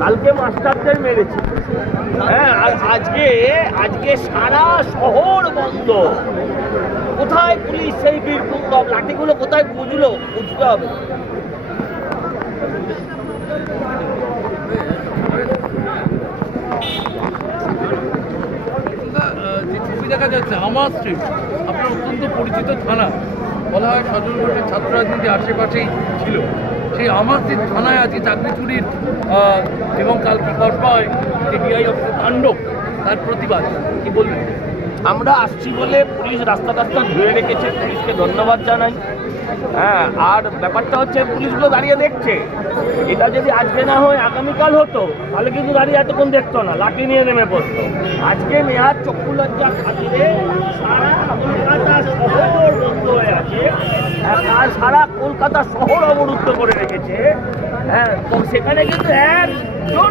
কালকে মাস্টারদের মেরেছে। হ্যাঁ, আর আজকে সারা শহর বন্ধ। কোথায় পুলিশ সেই বীরপুর লাঠিগুলো কোথায় বুঝতে হবে। যে ছবি দেখা যাচ্ছে আমার স্ট্রিট, আপনার অত্যন্ত পরিচিত থানা, বলা হয় সজলঘাটের ছাত্র রাজনীতি আশেপাশেই ছিল। সেই আমার স্ট্রিট থানায় আজকে চাকরি চুরির এবং কালকে কসবায় যে ডিআই অফিসের তাণ্ডব, তার প্রতিবাদ কি বলবেন? আমরা আসছি বলে পুলিশ রাস্তা ধুয়ে রেখেছে, পুলিশকে ধন্যবাদ জানাই। হ্যাঁ, আর ব্যাপারটা হচ্ছে পুলিশগুলো দাঁড়িয়ে দেখছে। এটা যদি আজকে না হয় আগামীকাল হতো, তাহলে কিন্তু দাঁড়িয়ে এতক্ষণ দেখতো না, লাঠি নিয়ে নেমে পড়তো। আজকে নেহাত চক্ষু লজ্জা খাতিরে সারা কলকাতা শহর বন্ধ হয়ে আছে, আর সারা কলকাতা শহর অবরুদ্ধ করে রেখেছে। হ্যাঁ, তো সেখানে কিন্তু একজন